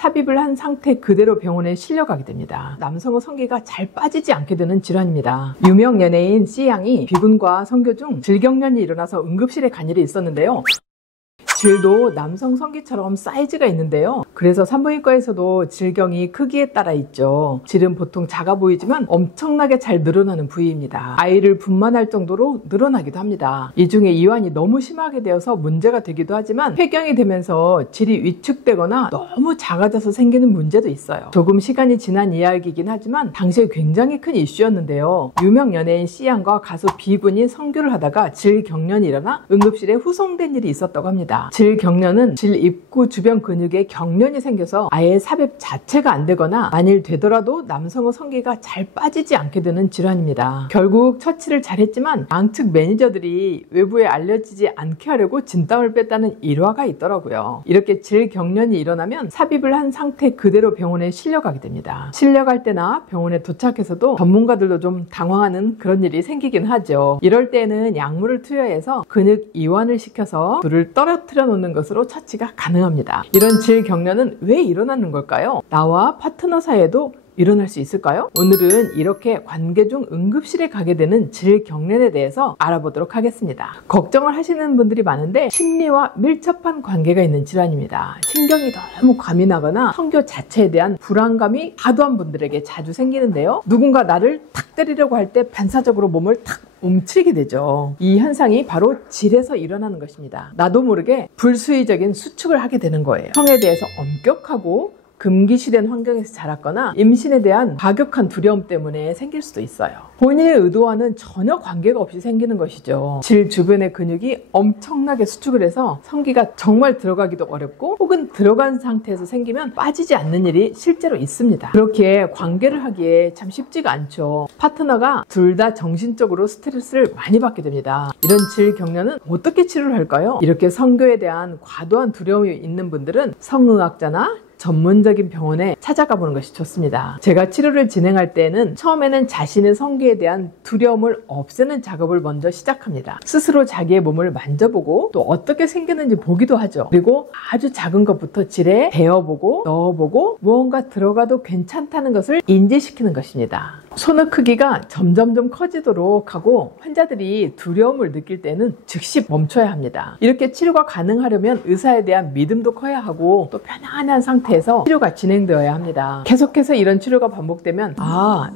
삽입을 한 상태 그대로 병원에 실려가게 됩니다. 남성의 성기가 잘 빠지지 않게 되는 질환입니다. 유명 연예인 C양이 비군과 성교 중 질경련이 일어나서 응급실에 간 일이 있었는데요. 질도 남성 성기처럼 사이즈가 있는데요. 그래서 산부인과에서도 질경이 크기에 따라 있죠. 질은 보통 작아 보이지만 엄청나게 잘 늘어나는 부위입니다. 아이를 분만할 정도로 늘어나기도 합니다. 이 중에 이완이 너무 심하게 되어서 문제가 되기도 하지만 폐경이 되면서 질이 위축되거나 너무 작아져서 생기는 문제도 있어요. 조금 시간이 지난 이야기이긴 하지만 당시에 굉장히 큰 이슈였는데요. 유명 연예인 C양과 가수 B군이 성교를 하다가 질경련이 일어나 응급실에 후송된 일이 있었다고 합니다. 질경련은 질 입구 주변 근육에 경련이 생겨서 아예 삽입 자체가 안 되거나 만일 되더라도 남성의 성기가 잘 빠지지 않게 되는 질환입니다. 결국 처치를 잘했지만 양측 매니저들이 외부에 알려지지 않게 하려고 진땀을 뺐다는 일화가 있더라고요. 이렇게 질경련이 일어나면 삽입을 한 상태 그대로 병원에 실려가게 됩니다. 실려갈 때나 병원에 도착해서도 전문가들도 좀 당황하는 그런 일이 생기긴 하죠. 이럴 때는 약물을 투여해서 근육 이완을 시켜서 불을 떨어뜨려 놓는 것으로 처치가 가능합니다. 이런 질경련은 왜 일어나는 걸까요? 나와 파트너 사이에도 일어날 수 있을까요? 오늘은 이렇게 관계 중 응급실에 가게 되는 질경련에 대해서 알아보도록 하겠습니다. 걱정을 하시는 분들이 많은데 심리와 밀접한 관계가 있는 질환입니다. 신경이 너무 과민하거나 성교 자체에 대한 불안감이 과도한 분들에게 자주 생기는데요. 누군가 나를 탁 때리려고 할 때 반사적으로 몸을 탁 움츠리게 되죠. 이 현상이 바로 질에서 일어나는 것입니다. 나도 모르게 불수의적인 수축을 하게 되는 거예요. 성에 대해서 엄격하고 금기시된 환경에서 자랐거나 임신에 대한 과격한 두려움 때문에 생길 수도 있어요. 본인의 의도와는 전혀 관계가 없이 생기는 것이죠. 질 주변의 근육이 엄청나게 수축을 해서 성기가 정말 들어가기도 어렵고 혹은 들어간 상태에서 생기면 빠지지 않는 일이 실제로 있습니다. 그렇게 관계를 하기에 참 쉽지가 않죠. 파트너가 둘 다 정신적으로 스트레스를 많이 받게 됩니다. 이런 질경련은 어떻게 치료를 할까요? 이렇게 성교에 대한 과도한 두려움이 있는 분들은 성의학자나 전문적인 병원에 찾아가 보는 것이 좋습니다. 제가 치료를 진행할 때는 처음에는 자신의 성기에 대한 두려움을 없애는 작업을 먼저 시작합니다. 스스로 자기의 몸을 만져보고 또 어떻게 생겼는지 보기도 하죠. 그리고 아주 작은 것부터 질에 대어보고 넣어보고 무언가 들어가도 괜찮다는 것을 인지시키는 것입니다. 손의 크기가 점점점 커지도록 하고 환자들이 두려움을 느낄 때는 즉시 멈춰야 합니다. 이렇게 치료가 가능하려면 의사에 대한 믿음도 커야 하고 또 편안한 상태에서 치료가 진행되어야 합니다. 계속해서 이런 치료가 반복되면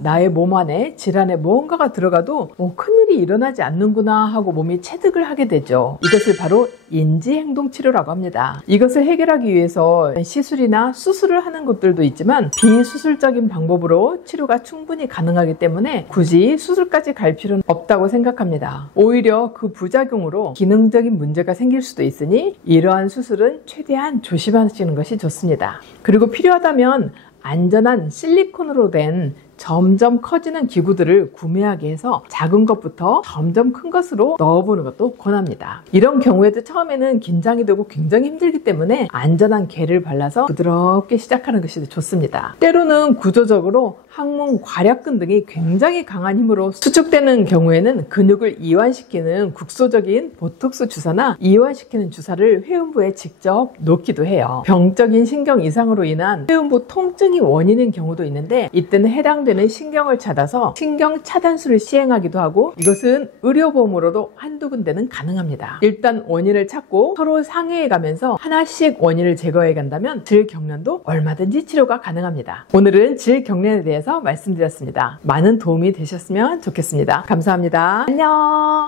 나의 몸 안에 질환에 무언가가 들어가도 큰일이 일어나지 않는구나 하고 몸이 체득을 하게 되죠. 이것을 바로 인지행동치료라고 합니다. 이것을 해결하기 위해서 시술이나 수술을 하는 것들도 있지만 비수술적인 방법으로 치료가 충분히 가능하기 때문에 굳이 수술까지 갈 필요는 없다고 생각합니다. 오히려 그 부작용으로 기능적인 문제가 생길 수도 있으니 이러한 수술은 최대한 조심하시는 것이 좋습니다. 그리고 필요하다면 안전한 실리콘으로 된 점점 커지는 기구들을 구매하게 해서 작은 것부터 점점 큰 것으로 넣어보는 것도 권합니다. 이런 경우에도 처음에는 긴장이 되고 굉장히 힘들기 때문에 안전한 겔을 발라서 부드럽게 시작하는 것이 좋습니다. 때로는 구조적으로 항문 괄약근 등이 굉장히 강한 힘으로 수축되는 경우에는 근육을 이완시키는 국소적인 보톡스 주사나 이완시키는 주사를 회음부에 직접 놓기도 해요. 병적인 신경 이상으로 인한 회음부 통증이 원인인 경우도 있는데 이때는 해당되는 신경을 찾아서 신경 차단술을 시행하기도 하고 이것은 의료보험으로도 한두 군데는 가능합니다. 일단 원인을 찾고 서로 상의해 가면서 하나씩 원인을 제거해 간다면 질경련도 얼마든지 치료가 가능합니다. 오늘은 질경련에 대해서 말씀드렸습니다. 많은 도움이 되셨으면 좋겠습니다. 감사합니다. 안녕.